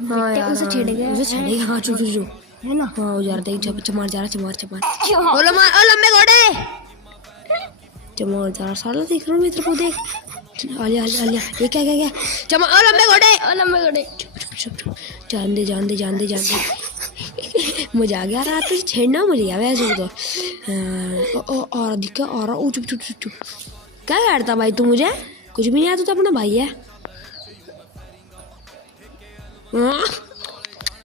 हाँ यार उसे छेड़ेगा उसे छेड़ेगा। हाँ चुप चुप चुप है ना। हाँ हो जा रहा है चमार जा रहा चमार चमार ओ लंबे घोड़े चमार जा रहा साला देख रहा हूँ मैं तेरे को देख आलिया आलिया आलिया ये क्या क्या क्या चमार ओ लंबे घोड़े लंबे घोड़े चुप चुप चुप चुप जान दे जान दे जान दे जान दे मजा आ गया रात में छेड़ना मुझे यार वैसे तो और दिक्कत और ओ चुप चुप चुप चुप क्या करता भाई तू मुझे कुछ भी नहीं आता तो अपना भाई है हाँ